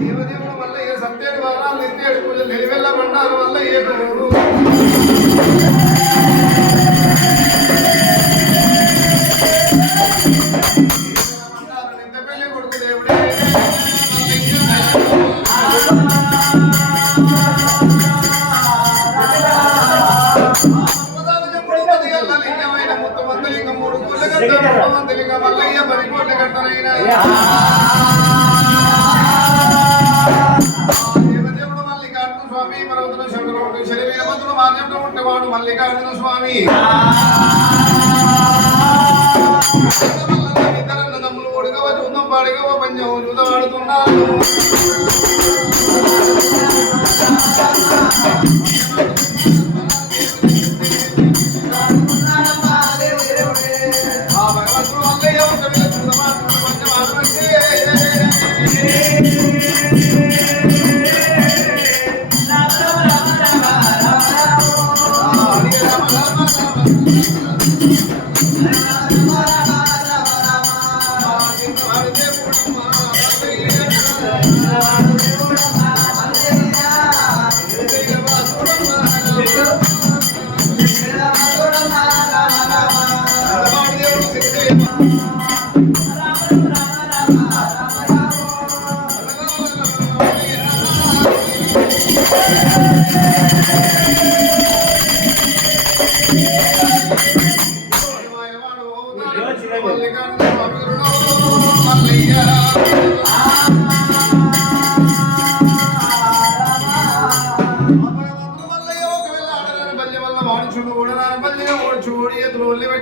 దేవదేవుల వల్ల ఏ సత్యేడు వారాలు ఎన్నేడు పూజలు నిలివెల్ల బండారు వల్ల ఏ దేవుడు నింద పెళ్లి కొడుకు దేవుడే లింగమైన ముత్తమంత లింగం మూడు పూల గంట లింగ మల్లయ్య పరికోట్ల గంటనైనా దేవదేవుడు మల్లికార్జున స్వామి పర్వతులు శంకరుడు శరీరవంతుడు మాన్యంలో ఉంటేవాడు మల్లికార్జున స్వామి ఇతరన్న దమ్ములు ఒడుగవ చూద్దాం పాడుగవ పంచం చూదవాడుతున్నాడు ఆ భగవంతుడు మల్లయ్య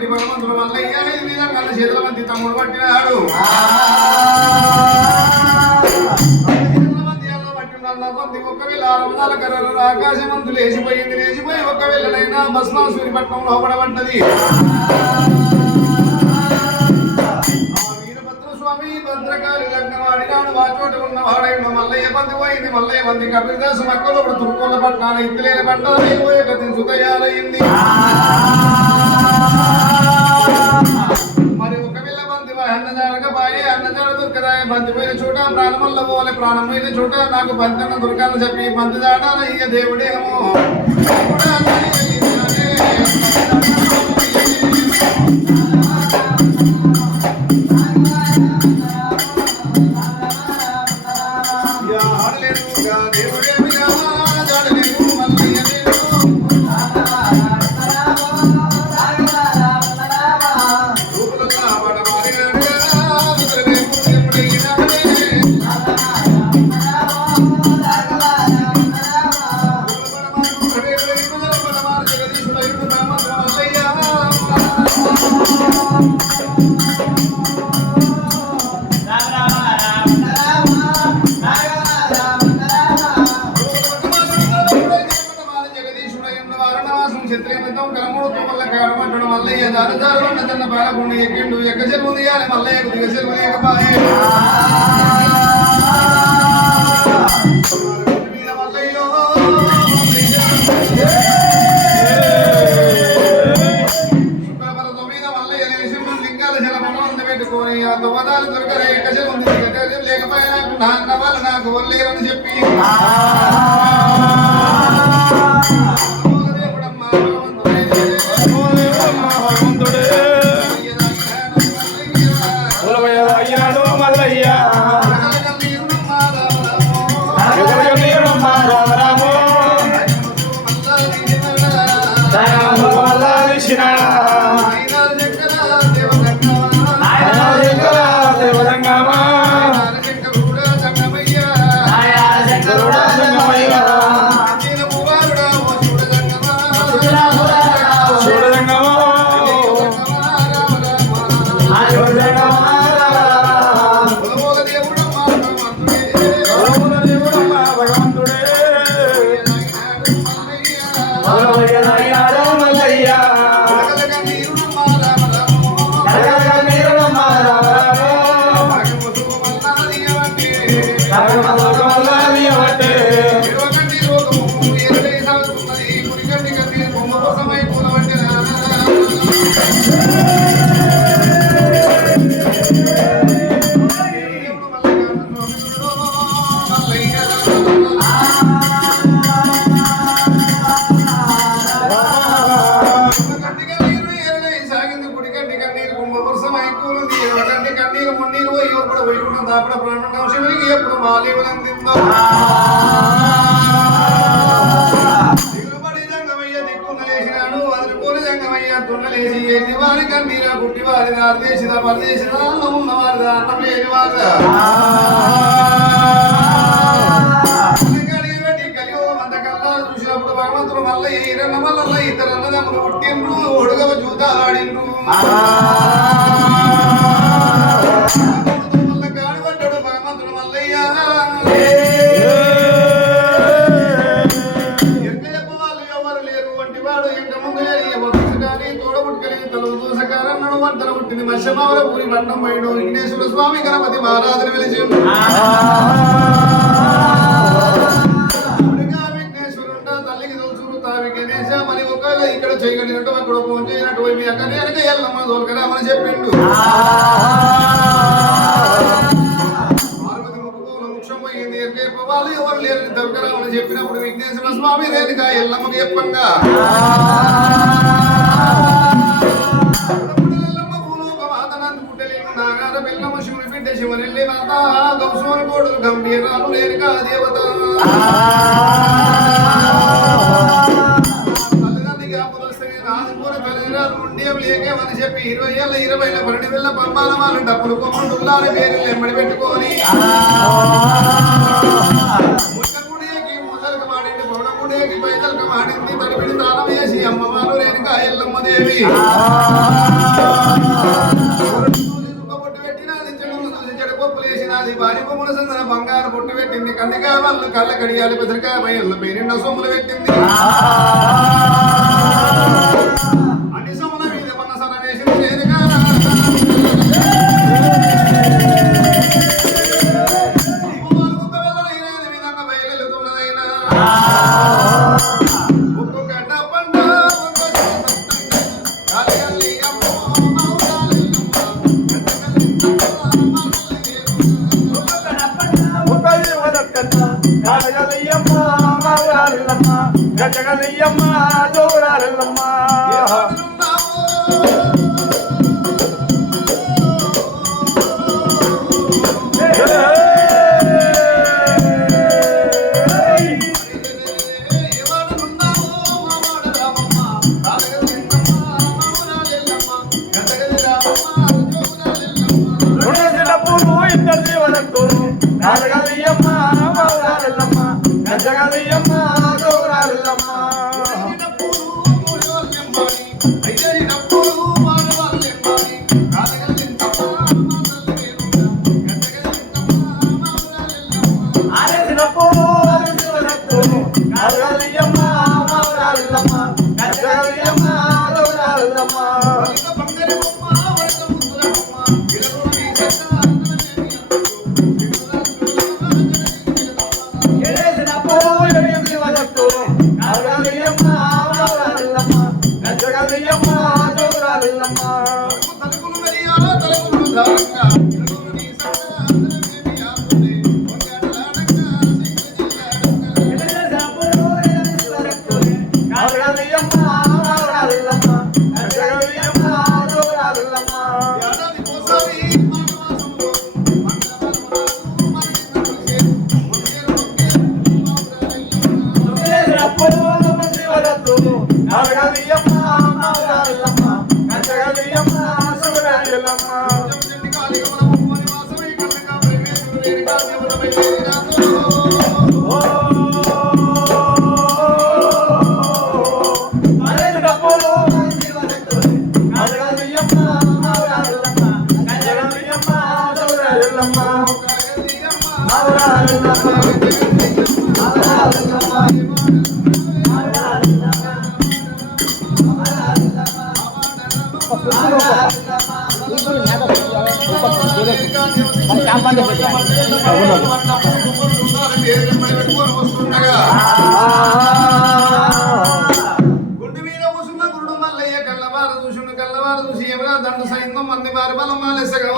భగవంతుడు మల్లయ్య చేతుల మంది తమ్ముడు పట్టినాడు ఒకవేళ ఆరంభాల కర్ర ఆకాశమంతు లేచిపోయింది లేచిపోయి ఒకవేళనైనా భస్మాసురి పట్నం లోపడబడ్డది వీరభద్ర స్వామి భద్రకాళి లగ్నం ఆడినాడు వాచోట ఉన్న వాడైన మల్లయ్య బంది పోయింది మల్లయ్య బంది కపిదాసు మక్కలో తురుకోళ్ళ పట్నాల ఇత్తులేని పట్టాలైపోయే గతి సుతయాలయ్యింది మరి ఒకవేళ బంది అన్నజారకపాయి అన్నజార దొరకదాయ బంది పోయిన చోట ప్రాణమల్ల పోలే ప్రాణం పోయిన చోట నాకు బంతన్న దొరకాలని చెప్పి బంది దాటాల ఇక దేవుడేమో మల్లయ్య దారున్న బాలకుండా ఎక్కిండు ఎక్క చెరువు దిగాలి మల్లయ్యకు దిగ చెరువు లేకపాయే మల్లయ్యో శుక్రపరతో మీద మల్లయ్య నిమిషంలో లింగాల జలమనం పెట్టుకొని ఆ దువదాలు దొరకలే ఎక్క చెరువు లేకపోయినా నాన్న వాళ్ళు నాకు వల్లేరని చెప్పి ఎప్పుడు మాలీవులందిందో దిగుబడి జంగమయ్య దిక్కున్నలేసినాడు అదురుకోని జంగమయ్య తుండలేసి ఎన్ని వారి కన్నీరా పుట్టి వారి దారిదేశిద పరదేశిద అన్నం ఉన్నవారి అన్నం లేని వారిదా చూసినప్పుడు భగవంతుడు మళ్ళీ ఈరన్న మల్ల ఇద్దరు అన్నదమ్ములు పుట్టిండ్రు ఒడుగవ చూతాడిండ్రు గాడి పడ్డాడు భగవంతుడు మల్లయ్య ఎంత చెప్పవాళ్ళు ఎవరు లేరు వంటి వాడు ఇంక ముందు కానీ తోడబుట్టుకలి తల దూసకారన్నాడు వంటలు పుట్టింది మత్స్యమావల పూరి పట్నం పోయిడు విఘ్నేశ్వర స్వామి గణపతి మహారాజులు వెలిసి మరి ఒకవేళ ఇక్కడ చేయగలిగినట్టు అక్కడ ఫోన్ చేయనట్టు మీ అక్కడ వెనక ఎల్లమ్మ దోలకరామని చెప్పిండు పార్వతి ముఖ్యం పోయింది రేపు వాళ్ళు ఎవరు లేరు దొరకరామని చెప్పినప్పుడు విఘ్నేశ్వర స్వామి రేణుక ఎల్లమ్మకి చెప్పంగా నాగార పిల్లమ్మ శివుని బిడ్డ శివనెల్లి మాత గౌసోని కోడులు గంభీరాలు రేణుక దేవత లేకేమని చెప్పి 20 ఏళ్ళ 20 12 వేల పర్మాల వాళ్ళు డబ్బులు కొమ్మంటున్నారని పేర్లు ఎమ్మడి పెట్టుకొని ముట్టకుడికి మొదలకు మాడింది పొడకుడికి పైదలకు మాడింది తడిపిడి తాళం వేసి అమ్మవారు రేణుక ఎల్లమ్మ దేవి పొట్టు పెట్టినది చెడు పప్పులు వేసినది భార్య బొమ్మల సందన బంగారు పొట్టు పెట్టింది కందికాయ వాళ్ళు కళ్ళ కడియాలి పెసరికాయ బయళ్ళు పేరిండ సొమ్ములు పెట్టింది గజగలయ్యమ్మ దూరాలమ్మ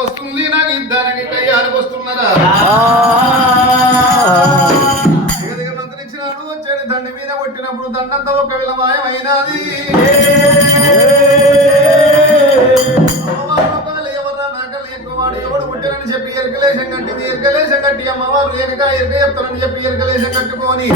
వస్తుంది నాకు ఇద్దరికి కయ్యానికి వస్తున్నారా మంత్రించినాడు వచ్చాడు దండి మీద కొట్టినప్పుడు దండంతా ఒక విలమాయమైనది ఎవరు నాకలు ఎక్కువ వాడు ఎవడు కొట్టారని చెప్పి ఎరకలేశం కట్టింది ఎరకలేశం కట్టి అమ్మవారు ఎరక ఎరక చెప్తానని చెప్పి ఎరకలేశం కట్టుకొని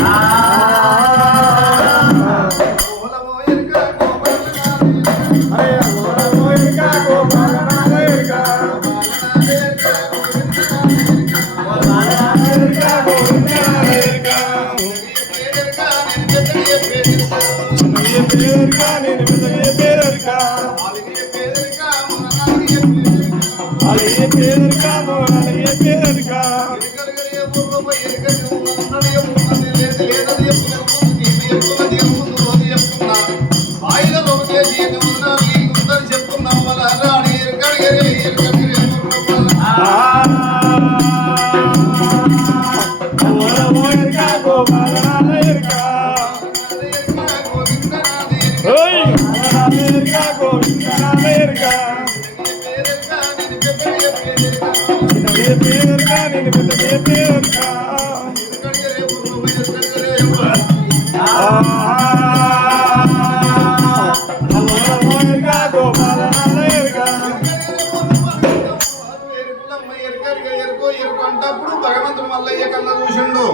ఎరుకంటప్పుడు భగవంతుడు మల్లయ్య కన్నా చూసిండు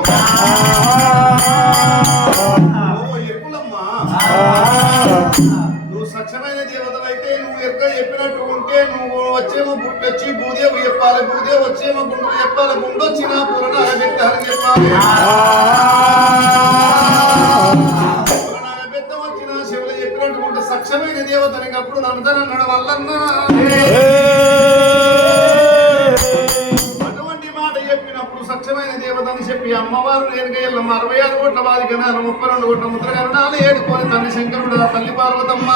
ఎరుకులమ్మా నువ్వు సత్యమైన దేవతలైతే నువ్వు ఎరుక చెప్పినట్టు ఉంటే నువ్వు వచ్చేమో గుట్టొచ్చి భూదేవు చెప్పాలి భూదేవి వచ్చేమో గుండు చెప్పాలి గుండు వచ్చిన పురణాల పెట్టాలని చెప్పాలి పురణాల పెద్ద వచ్చిన శివులు చెప్పినట్టు ఉంటే సత్యమైన దేవతనికి అప్పుడు నమ్ముతానన్నాడు వల్లన్నా స్వచ్ఛమైన దేవతని చెప్పి అమ్మవారు నేనుగయ్యమ్మ 66 కోట్ల బాధికనాలు 32 కోట్ల ముద్రగరణాలు 7 కోని తండ్రి శంకరుడు తల్లి పార్వతమ్మ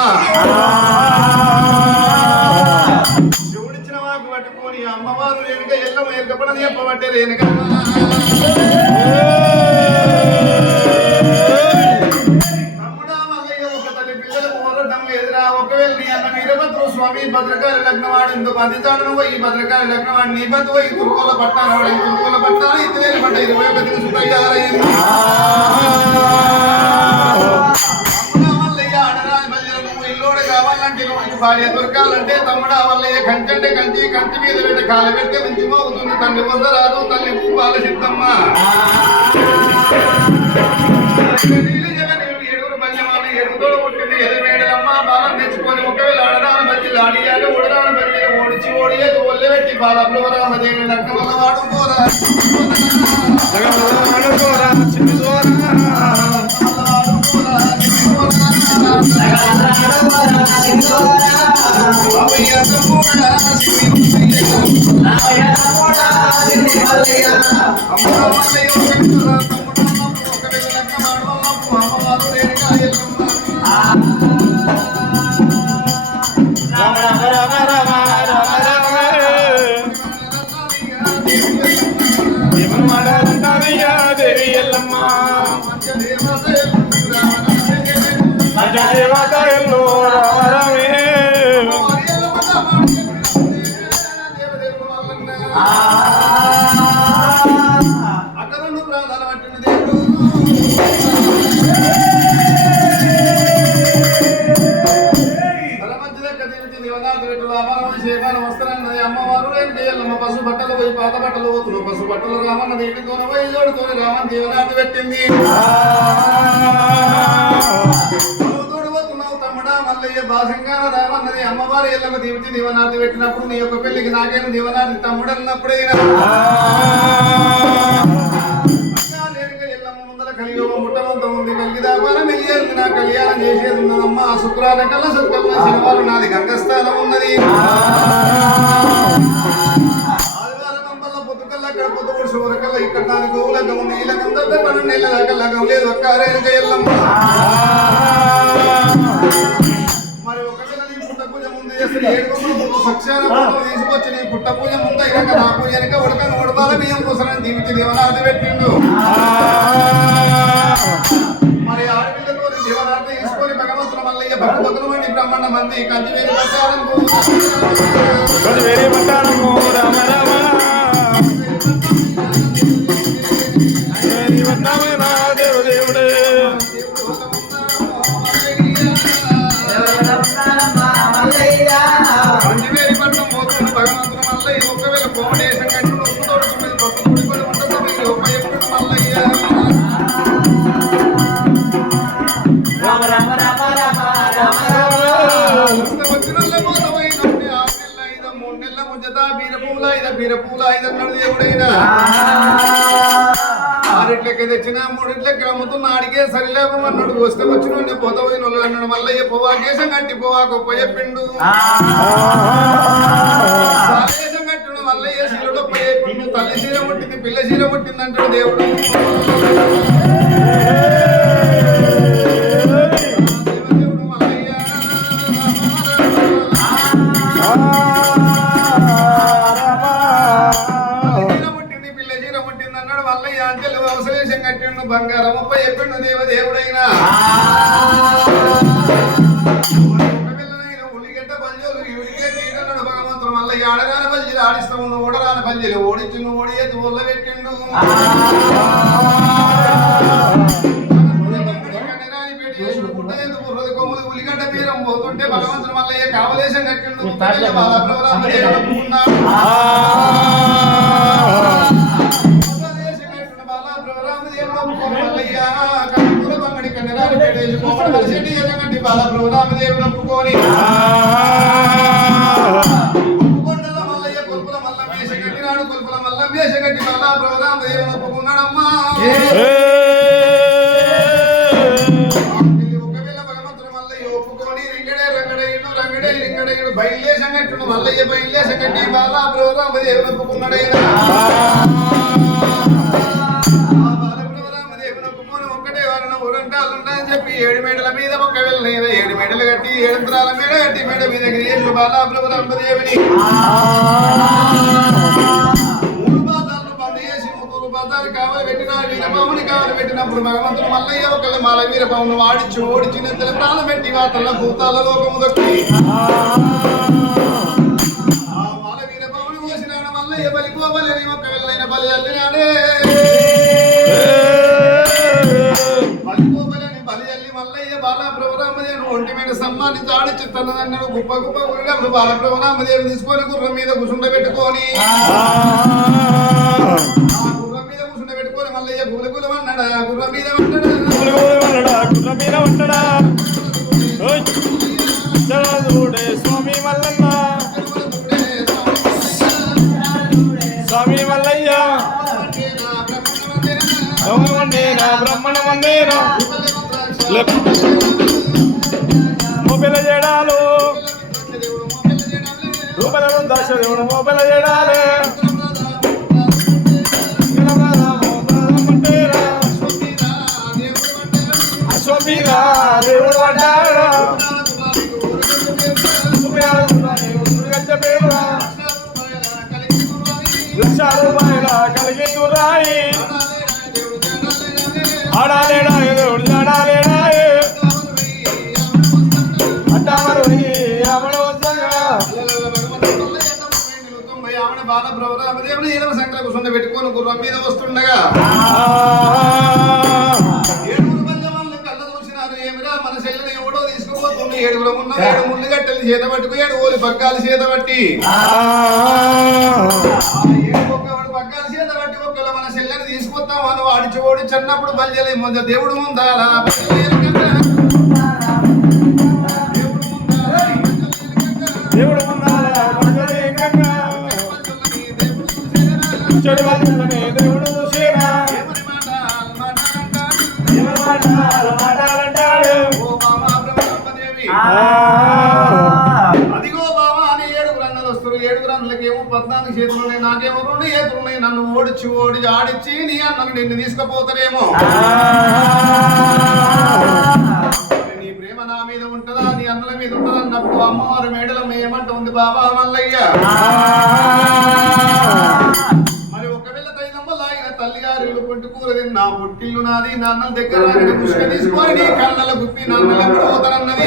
శివుడిచ్చిన వాకు పట్టుకొని అమ్మవారు నేనుగయ్యమ్మ ఎరకపడని చెప్పబట్టే రేణుక తమ్ముడా మల్లయ్య ఒక తల్లి పిల్లలకు మొరటం లేదురా ఒకవేళ నీ అన్న వీరభద్ర స్వామి భద్రకాళి లగ్నం వాడిందు బంధితాడును పోయి భద్రకాళి లగ్నం వాడి నీ బద్దు పోయి తురుకోల పట్టాను వాడి తురుకోల పట్టాను ఇతలేని పడ్డ 21 దివసం తయారయ్యింది తమ్ముడా మల్లయ్య ఆడరాని బల్యలు నువ్వు ఇల్లోడ కావాలంటే నువ్వు భార్య దొరకాలంటే తమ్ముడా మల్లయ్య కంచంటే కంచి కంచి మీద పెట్టి కాలు పెడితే మంచి మోగుతుంది తండ్రి వద్ద రాదు తల్లి బాల సిద్ధమ్మ ఎడుతోడు పుట్టింది ఎదురువేడలమ్మ బాలం తెచ్చుకొని ఒకవేళ ఆడదాని బతి లాడియాక ఓడదాని బతి ఓడిచి ఓడియే ఒళ్ళె పెట్టి బాలప్పుడు రామదేవి లక్క వల్ల వాడుకోరా అక్కడుండు ప్రాణాలు పట్టిన దేవుడు అమ్మవారు పశు బట్టలు పోయి పాత బట్టలు పోతున్నావు పశు బట్టలు రామన్న దేవితో పోయి తోడుతో రామన్ దేవనాథ పెట్టింది తోడు పోతున్నావు తమ్ముడా మల్లయ్య భాషంగా రామన్నది అమ్మవారు ఏళ్ళకు దీవించి దీవనాథ పెట్టినప్పుడు నీ యొక్క పెళ్లికి నాకేమి దీవనాథి తమ్ముడు అన్నప్పుడైనా కలియుగం ముట్టమంతా ఉంది కలిగిదాపానం వెళ్ళేది నా కళ్యాణం చేసేది ఉన్నదమ్మా శుక్రాల కల్లా శుక్రల శనివారం నాది గంగస్థానం ఉన్నది ఆదివారం అంబల్ల పొద్దుకల్లా అక్కడ పొద్దుకూడు శుభ్రకల్లా ఇక్కడ నాది గోవుల గౌ నీళ్ళ గంధ 12 నెలల దాకా లగం లేదు ఒక్క అరేంక ఎల్లమ్మ మరి ఒకవేళ నీ పుట్ట పూజ ముందు చేస్తే 7 గొప్పలు సక్షాన తీసుకొచ్చి నీ పుట్ట పూజ ముందు అయినాక నా పూజ వెనక ఉడకని ఉడపాల బియ్యం కోసరని దీవించి దేవనాథి పెట్టిండు మరి ఆడపిల్లతో దేవనాథి తీసుకొని భగవంతుల మల్లయ్య భక్తులు మంది బ్రహ్మాండ మంది కంచివేరి పట్టారము రామ రామ దేవుడే కంచివేరి పట్టణం పోతున్న భగవంతుల మల్లయ్య ఒకవేళ కోమటేశం కట్టు బీర పూల ఐదన్నాడు దేవుడైనా ఆరిట్లకి తెచ్చిన మూడిట్లకి అమ్ముతున్న ఆడికే సరిలేపం అన్నాడు వస్తే వచ్చిన పోత పోయిన అన్నాడు మల్లయ్య పోవా కేశం కట్టి పోవా గొప్ప చెప్పిండు కేశం కట్టిన మల్లయ్య శిలులో పోయిండు తల్లి చీర ముట్టింది పిల్ల చీర ముట్టింది అంటాడు దేవుడు బంగారం ముప్ప చెప్పిండు దేవుడైనా ఉల్లిగడ్డ పల్లెలు ఇవిడికెట్టిన్నాడు భగవంతుడు మళ్ళీ ఆడరాని పల్లెలు ఆడిస్తాము ఓడరాని పల్లెలు ఓడించి ఓడి ఎత్తు ఒళ్ళ పెట్టిండు ఉల్లిగడ్డ బీరం పోతుంటే భగవంతుడు మళ్ళీ కావలేశం కట్టిండు బాలప్రభురామదేవుడు ఒప్పుకొని ఒప్పుకొండల మల్లయ్య కొలుపుల మల్ల మేష కట్టినాడు కొలుపుల మల్ల మేష కట్టి బాలప్రభురామదేవుడు ఒప్పుకున్నాడమ్మా ఒకవేళ భగవంతుడు మల్లయ్య ఒప్పుకొని రింగడేయుడు బయలుదేశం కట్టిన మల్లయ్య బయలుదేశం కట్టి బాలప్రభురామదేవుడు ఒప్పుకున్నాడైనా చెప్పి 7 మేడల మీద ఒక వెళ్ళిన 7 మేడలు కట్టి 7 యంత్రాల మీద కట్టి మేడ మీద గిరీషులు బాలప్రభురామదేవిని 3 పాదాలను బంద్ చేసి 3 పాదాలు కావాలి పెట్టినారు వీరబాబుని కావాలి పెట్టినప్పుడు భగవంతుడు మల్లయ్య ఒకళ్ళు మాల వీరబాబును వాడిచ్చి ఓడిచి నెత్తల ప్రాణం పెట్టి వాతల భూతాల లోకము దొక్కి ఆ మాల వీరబాబుని పోసినాడు మల్లయ్య బలికోబలని ఒక వెళ్ళైన బలి అల్లినాడే బాలప్రభురామదేవుడు ఒంటి మీద సమ్మానించి ఆడిచ్చి తనదన్నాడు గుప్ప గుప్ప గురినప్పుడు బాలప్రభురామదేవుడు తీసుకొని గుర్రం మీద కూర్చుండ పెట్టుకొని గుర్రం మీద కూర్చుండ పెట్టుకొని మల్లయ్య గులగులం అన్నాడు ఆ గుర్రం మీద స్వామి మల్లన్న స్వామి మల్లయ్య బ్రహ్మణ మందేనా మోపెల చేయడాలు రూపలను దశ దేవుడు మోపెల చేయడాలి అశ్వమీరా దేవుడు పడ్డాడు ₹1,00,000 కలిగి రాయి ఆడాలేడా దేవుడు ఆడాలేడా బాలప్రభురామదేవుడు ఈయన సంకల కూర్చుండ పెట్టుకొని గుర్రం మీద వస్తుండగా 7 మంది కళ్ళ చూసినారు ఏమిరా మన చెల్లెని ఎవడో తీసుకుపోతుంది 7 ఉన్న 7 ముళ్ళు గట్టెలు చేత పట్టుకు 7 ఓలి పగ్గాలు చేత పట్టి 7 పగ్గాలు చేత పట్టి ఒకవేళ మన చెల్లెని తీసుకొస్తాం అని వాడిచి ఓడి చిన్నప్పుడు బల్జలే ముందు దేవుడు ముందాలా దేవుడు చెడు వాళ్ళని దేవుడు చూసేనా మాట్లాడంటాడు అదిగో బావా అని 7 గ్రంథాలు వస్తారు 7 గ్రంథాలకి ఏమో 14 చేతులు ఉన్నాయి నాకేమో 2 చేతులు ఉన్నాయి నన్ను ఓడిచి ఆడిచ్చి నీ అన్నను నిన్ను తీసుకుపోతారేమో నీ ప్రేమ నా మీద ఉంటుందా నీ అన్నల మీద ఉంటుందా అన్నప్పుడు అమ్మవారి మేడలం ఏమంటుంది బాబా మల్లయ్య మరి ఒకవేళ తైదమ్మ లాగిన తల్లిగారు పొట్టు కూర తిన్నా పుట్టిల్లు నాది నాన్నల దగ్గర పుష్క తీసుకొని నీ కళ్ళల గుప్పి నాన్నలు ఎప్పుడు పోతారన్నది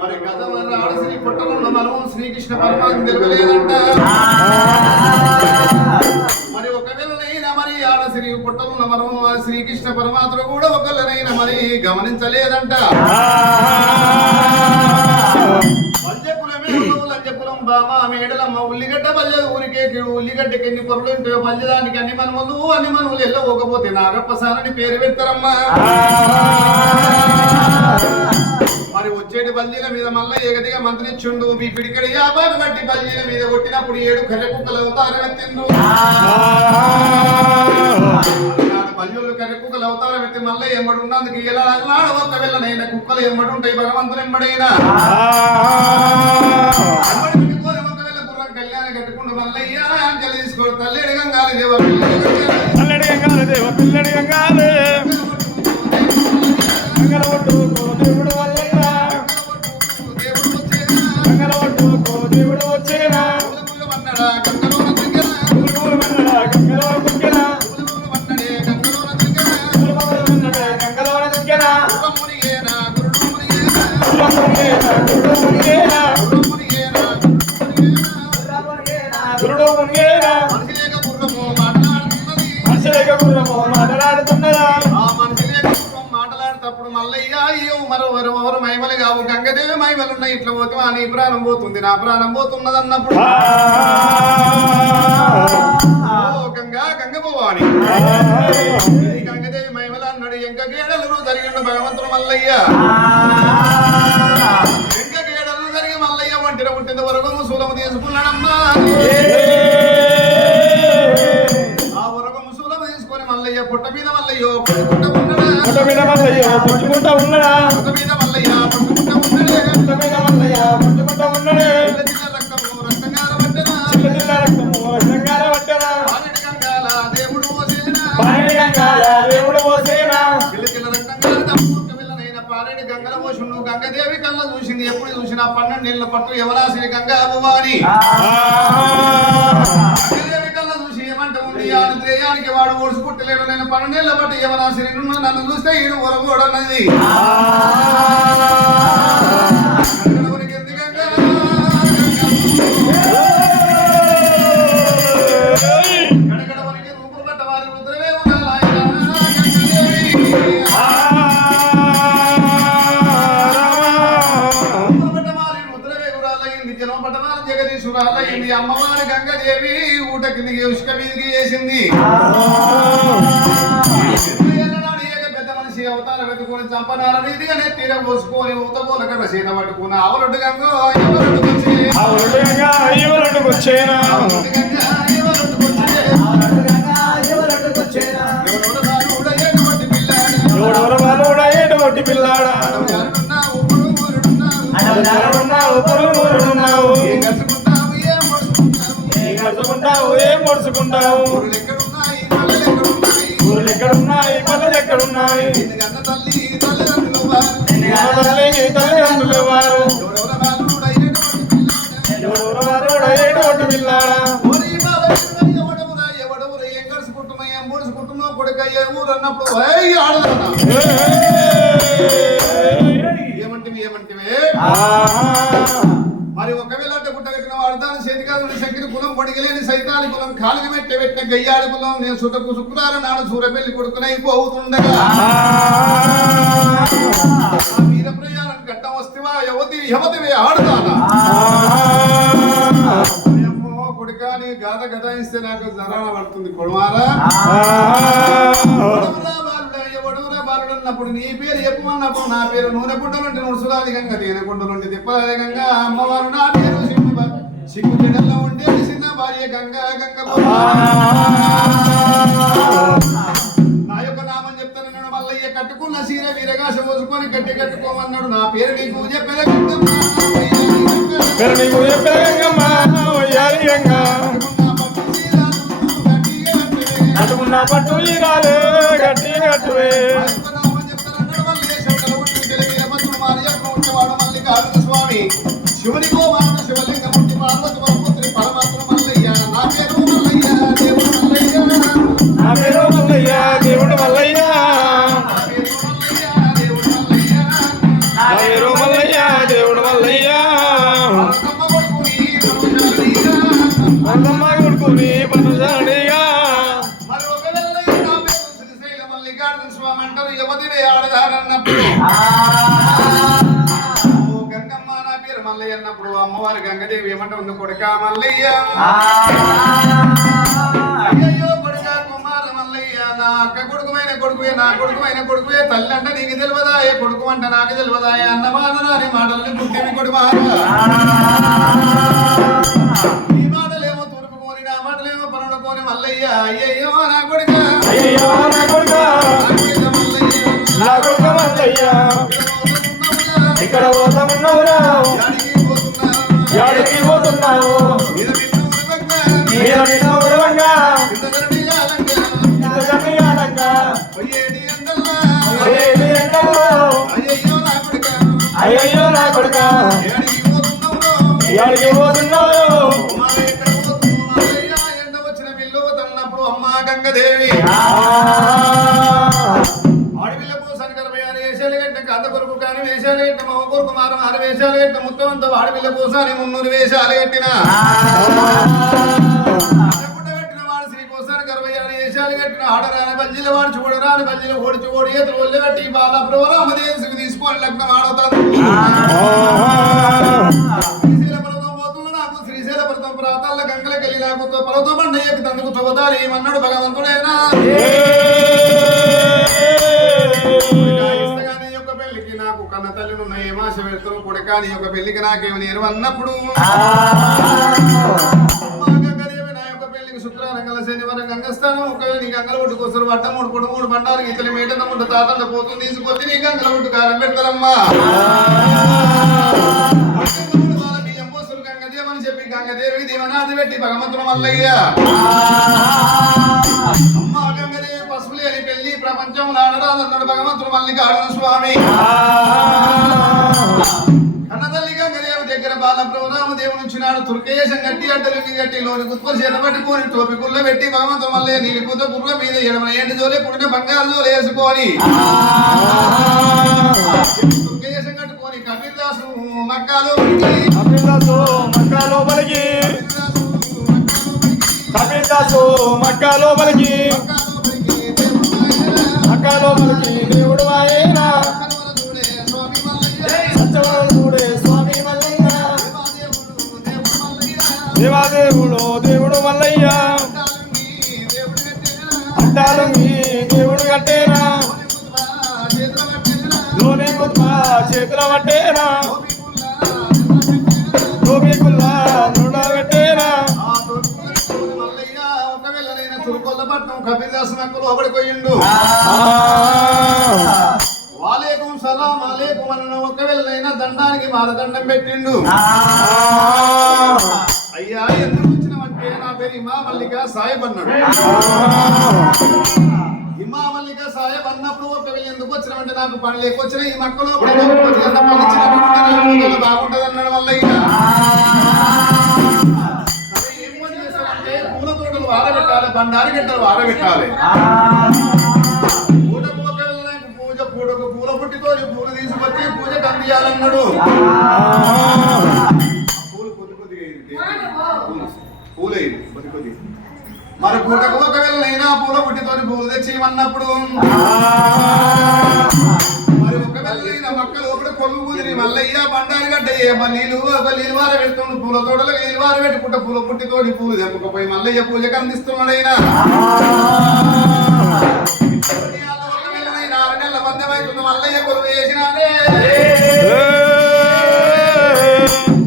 మరి గత ఆడశ్రీ పుట్టలో ఉన్న మనం శ్రీకృష్ణ పరమాత్మ తెలియలేదంట మరి ఒకవేళ నైనా మరి ఆడశ్రీ పుట్టలో ఉన్న మనం శ్రీకృష్ణ పరమాత్మ కూడా ఒకళ్ళనైనా మరి గమనించలేదంట లంజపురం బామ మేడలమ్మ ఉల్లిగడ్డ పల్లె ఊరికే ఉల్లిగడ్డకి ఎన్ని పొరలు ఉంటాయో పల్లెదానికి అన్ని మనములు వెళ్ళకపోతే నాగప్పసానని పేరు పెడతారమ్మా మరి వచ్చేటి బల్జీల మీద మళ్ళీ ఎగదిగా మంత్రిచ్చుండు మీ పిడికడి యాబాను బట్టి బల్జీల మీద కొట్టినప్పుడు 7 కర్రె కుక్కలు అవతారం ఎత్తిండ్రు బల్జులు కర్రె కుక్కలు అవతారం ఎత్తి మళ్ళీ ఎంబడి ఉన్నందుకు ఇలా ఒక వెళ్ళనైనా కుక్కలు ఎంబడి ఉంటాయి భగవంతుడు ఎంబడైనా కళ్యాణం కట్టుకుంటూ మల్లయ్య అంచెలు తీసుకోడు తల్లేడి గంగాలి దేవ తల్లడి గంగాల దేవ పిల్లడి గంగాలే గంగల ఒడ్డుకో దేవుడు వల్లయ్య గంగల ఒడ్డుకో దేవుడు వచ్చేనా గంగలో దుంకెనా గురుడు మునిగేనా మనిషిలేక గుర్రము మాట్లాడుతున్నదా మాట్లాడేటప్పుడు మల్లయ్య మరొకరు మహిమలు కావు గంగదేవి మహిమలు ఉన్నాయి ఇట్లా పోతే నీ ప్రాణం పోతుంది నా ప్రాణం పోతున్నది అన్నప్పుడు గంగా గంగ పోవాలి గంగదేవి మహిమలు అన్నాడు ఎంక గేడలు జరిగిండు భగవంతుడు మల్లయ్య ఎంక గేడలు జరిగి మల్లయ్య ఒంటిన పుట్టిన వరకు ముసూలము తీసుకున్నాడమ్మా ఆ వరకు ముసూలము తీసుకొని మల్లయ్య పుట్ట మీద మల్లయ్యో పుట్టుకుంటా ఉన్నాడా పుట్ట మీద మల్లయ్య పుట్టుకుంటా ఉన్నాడే రక్తము రక్తంగార పట్టెనా దేవుడు పోసేనా పిల్లల రక్తంగార పిల్లనైన పారేడి గంగల పోషును గంగదేవి కళ్ళ చూసింది ఎప్పుడు చూసినా 12 ఏళ్ల పట్టు ఎవరాసిని గంగా అవ్వాలి గంగదేవి కళ్ళ చూసి ఏమంటే ఉంది ఆనంద్రేయానికి వాడు ఓడిసి పుట్టలేడు నేను 12 ఏళ్ల పట్టు ఎవరాసిని నన్ను చూస్తే ఈడు ఒరగోడన్నది జగదీశ్వరాలయ్యింది అమ్మవారి గంగదేవి ఊట కిందికి ఉష్క మీదికి వేసింది పెద్ద మనిషి అవతారం పెట్టుకుని చంపనార రీతిగా నెత్తిన పోసుకొని ఊతపోలక రసీన పట్టుకున్న ఆవులొడ్డు గంగో వచ్చేనా ఎటువంటి పిల్లాడా ఏం మొడుచుకుంటావు ఊర్లు ఎక్కడున్నాయి పల్లెలు ఎక్కడున్నాయి తల్లిదండ్రులు వారు ఎటువంటి పిల్లాడా కొడుకయ్యే ఊరు అన్నప్పుడు ఏమంటివి మరి ఒకవేళ అంటే పుట్టగట్టిన వాడతాను చేతికాలు శక్తిని కులం పొడిగలేని సైతాలి కులం కాలుగా పెట్టిన గయ్యాడి కులం నేను సుతకు శుక్రాలు నాడు సూరపెళ్లి కొడుకునై పోతుండగా వీర ప్రయాణం గడ్డ వస్తేవా యువతివి ఆడుతానా కొడుకాని గాథ గదాయిస్తే నాకు జరాన పడుతుంది కొడమారా ఎవడురా బాలుడు అన్నప్పుడు నీ పేరు చెప్పమన్నప్పుడు నా పేరు నూనె పుట్టలుంటే నుడుసురాధికంగా తేనె కుంటలుంటే తిప్పరాధికంగా అమ్మవారు నా పేరు సిగ్గు చెడల్లో ఉండే చిన్న భార్య గంగా గంగ నా యొక్క నామం చెప్తానన్నాడు మల్లయ్య కట్టుకున్న సీర వీరగాశ పోసుకొని గట్టి కట్టుకోమన్నాడు నా పేరు నీకు చెప్పేదే అటుకున్న పట్టు ఈరాలే గట్టి కట్టువే స్వామి శివుని గోమాను శివలింగ పుట్టి పార్వతి పుత్రి పరమాత్మ మల్లయ్య నా పేరు మల్లయ్య దేవుడు మల్లయ్య నా పేరు మల్లయ్య దేవుడు మల్లయ్య నా పేరు మల్లయ్య దేవుడు మల్లయ్య అన్నమ్మ కొడుకుని పనుజాడిగా స్వామి అంటారు యువతివే ఆడదానన్నప్పుడు గంగమ్మ నా పేరు మల్లయ్య అన్నప్పుడు అమ్మవారి గంగదేవి ఏమంటుంది కొడుక మల్లయ్య అయ్యో కొడుక కుమార మల్లయ్య నా అక్క కొడుకుమైన కొడుకువే నా కొడుకు అయిన కొడుకువే తల్లి అంటే నీకు తెలియదా ఏ కొడుకు అంటే నాకు తెలియదా అన్నమానరా అని మాటల్ని గుర్తిమి కొడుకు ఈ మాటలేమో తురుపుకోని నా మాటలేమో పనుడుకోని మల్లయ్య అయ్యయ్యో నా కొడుక అయ్యో నా కొడుక నా కొడుక మల్లయ్య ఇక్కడ పోతున్నావురా యాడికి పోతున్నావు మీద నిన్న ఉడవంగా ఇంతకన్నా యాలంగా అయ్యయ్యో నా కొడుక యాడికి పోతున్నావు గంగదేవి ఆడపిల్ల పూసానికి 66 వేషాలు కట్టిన కథ కొరకు కానీ వేషాలు కట్టిన మగ కొరకు 6 వేషాలు కట్టిన మొత్తం అంతా ఆడపిల్ల పూసాని 300 వేషాలు కట్టిన పెట్టిన వాడు శ్రీ పూసానికి 66 వేషాలు కట్టిన ఆడరాని బల్జీల వాడు చూడరాని బల్జీల ఓడిచి ఓడి ఎదురు ఒళ్ళు కట్టి బాల ప్రవరామదేశికి తీసుకొని లగ్నం ఆడవుతాడు శ్రీశైలపర్వతం పోతున్నా నాకు శ్రీశైలపర్వతం ప్రాంతాల గంగలకి వెళ్ళి నాకు పర్వతం పండుగకి తందుకు తవ్వుతారు ఏమన్నాడు భగవంతుడైనా పెళ్లికి నాకు కన్న తల్లిని ఉన్న ఏమాశ పెడతారు కొడుక నీ యొక్క పెళ్లికి నాకేమి నేరు అన్నప్పుడు గంగదేవి నా యొక్క పెళ్లికి శుక్రవారం గల శనివారం గంగస్థానం ఒకవేళ నీ గంగల ఒడ్డుకోసారు వడ్డ 3 పండారు ఇతని మేటన్న ముందు తాతండ పోతుంది తీసుకొచ్చి నీ గంగల ఒడ్డు కారం పెడతారమ్మా బియ్యం పోసులు గంగదేవని చెప్పి గంగదేవికి దీవనాది పెట్టి భగవంతుడు మల్లయ్య అమ్మా గంగదేవి పసుపులు అని పెళ్లి ప్రపంచం నాడరాదన్నాడు భగవంతుడు మల్లికార్జున స్వామి కన్నతల్లి గంగదేవి దగ్గర బాలప్రభురామదేవు నుంచి నాడు తుర్కేశం గట్టి అడ్డలు గట్టి లోని గుత్పలు చేతబట్టుకొని టోపికుల్లో పెట్టి భగవంతుడు మల్లయ్య నీళ్ళ పూత పుర్ల మీద ఎడమన ఎండు జోలే పుడిన బంగారు జోలు వేసుకొని తుర్కేశం కట్టుకొని కపిల్దాసు మక్కాలో మక్కాలోపలికి కపిల్దాసు మక్కాలోపలికి మక్కాలోపలికి దేవుడు ఆయన సత్యవరుడే స్వామి మల్లయ్య దేవాదేవుడు దేవుడు మల్లయ్య అంటాలుంగి దేవుడు కట్టేనా లోనే కుత్మ చేతుల పట్టేనా గోపికుల్లా నూడ పెట్టేనా తురుకొల్లపట్నం కపిల్దాసు నక్కలు లోపడిపోయిండు వాలేకుం సలాం అలేకుం అన్న ఒకవేళైనా దండానికి మాలదండం పెట్టిండు అయ్యా ఎందుకు వచ్చినావంటే నా పేరు హిమా మల్లిక సాహెబ్ అన్నాడు హిమా మల్లిక సాహెబ్ అన్నప్పుడు ఒకవేళ ఎందుకు వచ్చినావంటే నాకు పని లేకొచ్చిన ఈ మక్కలో బాగుంటది అన్నాడు మల్లయ్య పూల తోటలు వారబెట్టాలి బండారి గంటలు వారబెట్టాలి పూజ పూల పుట్టితో పూలు తీసుకొచ్చి పూజ కందియాలన్నాడు పూలు పూలే కొద్ది మరి పూటకు ఒకవేళ అయినా పూల పుట్టితో పూలు తెచ్చేయమన్నప్పుడు మరి ఒకవేళ మక్కలు ఒకటి కొలువు కుదిరి మల్లయ్య బండారి గడ్డ నీళ్ళు వార పెడుతుండు పూల తోటలకు నీళ్ళు వార పెట్టుకుంటా పూల పుట్టితోటి పూలు తెప్పకపోయి మల్లయ్య పూజకు అందిస్తున్నాడు అయినా 6 నెలల బంధమైతుంది మల్లయ్య కొలువు చేసినాడే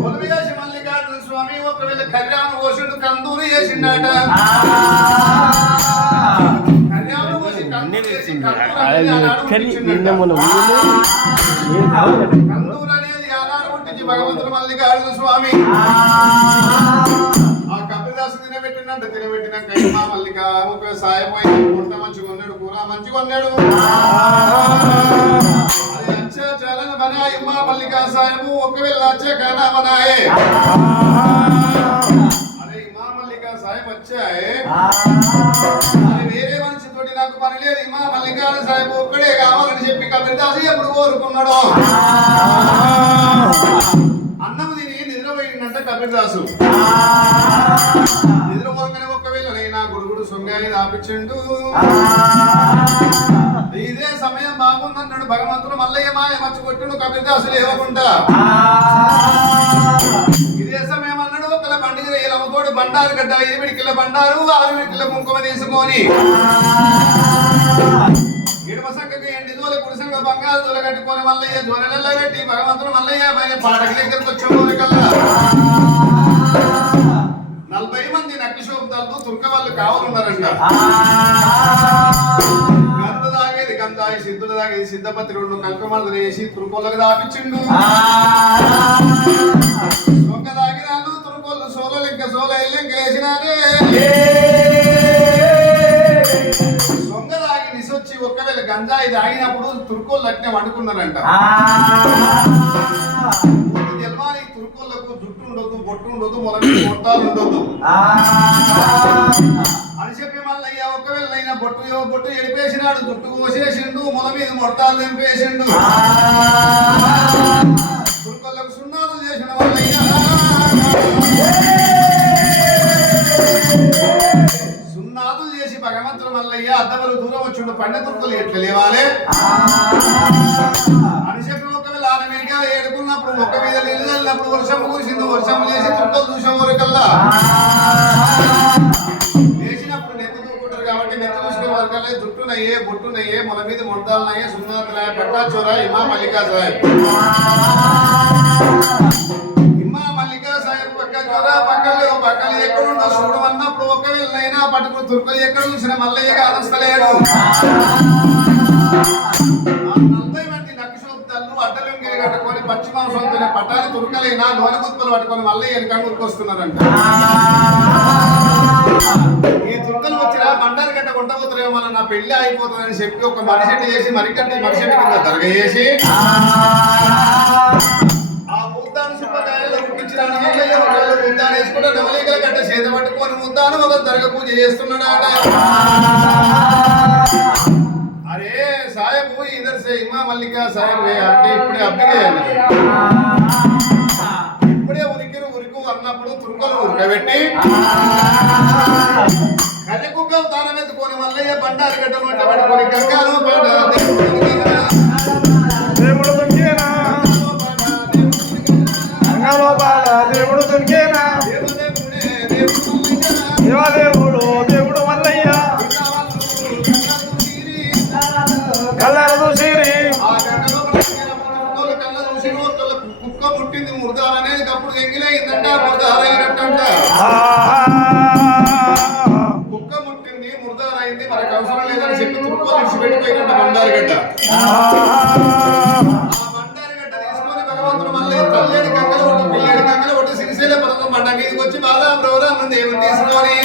కొలువు చేసి మల్లికార్జున స్వామి ఒకవేళ కళ్యాణం పోసిండు కందూరు చేసిండట కళ్యాణం పోసి కందూరు అనేది ఆనాడు పుట్టించి భగవంతుడు మల్లికార్జున స్వామి ఆ కపిల్దాసు తినబెట్టినాక హిమా మల్లిక ఒక సాయపోయి వంట మంచిగా ఉన్నాడు కూర మంచిగా ఉన్నాడు చలన బనా హిమా మల్లిక సాయము ఒకవేళ వచ్చాకనా బనాయే అరే హిమా మల్లిక సాయం వచ్చాయే వేరే మనిషితోటి నాకు పని లేదు హిమా మల్లికార్జున సాయము ఒక్కడే కావాలని చెప్పి కపిల్దాసు ఎప్పుడు కోరుకున్నాడు అన్నము తిని నిద్రపోయిందంట కపిల్దాసు నిద్రపోగానే ఒకవేళ నైనా గుడుగుడు సొంగాయి దాపించిండు ఇదే సమయం బాగుందన్నాడు భగవంతుడు మల్లయ్య మాయ మచ్చి కొట్టుడు కపిల్దాసు లేవకుండా ఇదే సమయం అన్నాడు ఒకళ్ళ పండుగ ఏలమ్మతోడు బండారు గడ్డ 7 కిలో బండారు 6 కిలో కుంకుమ తీసుకొని ఎడమ సంఖ్యకు ఎండి దూల కుడి సంఖ్య బంగారు దూల కట్టుకొని మల్లయ్య జోనెలలో పెట్టి భగవంతుడు మల్లయ్య పైన పాటకి దగ్గరకు వచ్చే కల్లా 40 మంది నక్కి శోభతాలతో తుర్క వాళ్ళు కావాలన్నారంట. గంధ తాగేది గంధాయి, సిద్ధుడు తాగేది సిద్ధపతి, 2 కల్పమర్దలు వేసి తురుకోళ్ళకి దాపించిండు. సొంగ తాగినాళ్ళు తురుకోళ్ళు సోల లెక్క సోల ఎల్లెంక వేసినారే. సొంగ తాగి నిసొచ్చి ఒక్కవేళ గంజాయి తాగినప్పుడు తురుకోళ్ళు అట్నే వండుకున్నారంట. జన్మానికి తురుకోళ్ళకు జుట్టు ఉండొద్దు, బొట్టు ఉండొద్దు, మొలకి మొట్టాలు ఉండొద్దు అని చెప్పి మల్లయ్య ఒక్కవేళ అయినా బొట్టు ఎడిపేసినాడు, జుట్టు కోసేసిండు, మొల మీద మొట్టాలు తెంపేసిండు. తురుకోళ్ళకు సున్నాలు చేసిన మల్లయ్య సున్నాదులు చేసి భగవంతుడు మల్లయ్య అద్దవలు దూరం వచ్చిండు. పండితులు ఎట్లా లేవాలి అని చెప్పి ఒకవేళ ఆనమేరికాలు ఏడుకున్నప్పుడు మొక్క మీద నీళ్ళు చల్లినప్పుడు వర్షం కురిసింది. వర్షం లేచి తుప్పలు చూసాం వరకల్లా లేచినప్పుడు నెత్తి దూకుంటారు కాబట్టి నెత్తి చూసుకునే వరకల్లా జుట్టునయ్యే, బొట్టునయ్యే, మొల మీద మొట్టాలనయ్యే, సున్నాతులయ్య, పట్టాచోరా, ఇమా మల్లికా సాహెబ్. ఇమా మల్లికా సాహెబ్ పక్కచోరా పక్కలు ఎక్కడుండో చూడమన్నప్పుడు ఒకవేళనైనా పట్టుకుని తుర్కలు ఎక్కడ చూసిన మల్లయ్య కానొస్తలేడు. 40 మంది నక్షోబ్దాలు అడ్డలింగిరి కట్టుకొని పచ్చి మాంసంతోనే పట్టాలి తుర్కలైనా లోన గుత్పలు పట్టుకొని మల్లయ్య వెనకాల ఉరికొస్తున్నారంట. ఈ తుర్కలు వచ్చినా బండారు గట్ట కొంటపోతారేమో మన నా పెళ్లి అయిపోతుందని చెప్పి ఒక మనిషిని చేసి మరికట్టి మనిషిని కింద తరగేసి ఆ ముద్దాను శుభకాయలు ఉట్టించడానికి మల్లయ్య ఒకళ్ళు ముద్దాను వేసుకుంటే నవలీకల గట్ట చేత పట్టుకొని ముద్దాను ఒక దర్గ పూజ చేస్తున్నాడు. అరే సాహెబ్ ఇదర్ సే ఇమా మల్లికా సాహెబ్ అంటే ఇప్పుడే అబ్బిగే ఇప్పుడే ఉరికి అన్నప్పుడు తుర్కలు ఉరకబెట్టి కళ్ళకుగ్గ తానం ఎత్తుకొని మల్లయ్య బండారు గడ్డ మంట పట్టుకొని గంగాలు దేవుడు దుంకేనా గంగాలోపాల దేవుడు దుంకేనా దేవదేవుడు దేవుడు మల్లయ్య కళ్ళను చూసిరి కళ్ళ చూసి కుక్క పుట్టింది ముర్దార్ అనేది అప్పుడు ఎంగిలైందంట. ముర్దార్ అయినట్టంట. కుక్క ముట్టింది ముర్దార్ అయింది, మనకు అవసరం లేదని చెప్పి తుర్కోలు విడిచిపెట్టిపోయినట్ట బండారు గడ్డ. ఆ బండారు గడ్డ తీసుకొని భగవంతుడు మళ్ళీ తల్లేడు గంగలు కొట్టు పిల్లేడు గంగలు కొట్టు సిరిసేల పర్వతం బండ మీదకి వచ్చి బాదాం ప్రోగ్రాం దేవుని తీసుకొని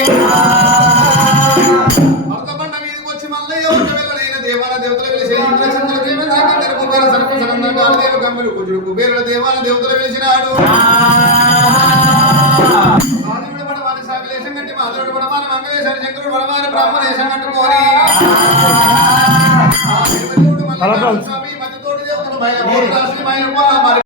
భర్త బండ మీదకి వచ్చి మల్లయ్య ఒకవేళ దేవాల దేవతలు పిలిచి ఇంద్రచంద్ర దేవేంద్ర కందర కుబేర సర్ప సనందర కాలదేవ గంభీర కుజుడు కుబేరుల దేవాల దేవతలు పిలిచినాడు. ఆదివుడు పడమాని సాగలేశం కట్టి మాధవుడు పడమాని మంగళేశ్వరి శంకరుడు పడమాని బ్రాహ్మణేశం కట్టుకొని స్వామి మధ్యతోటి దేవతలు బయలు రాసి బయలు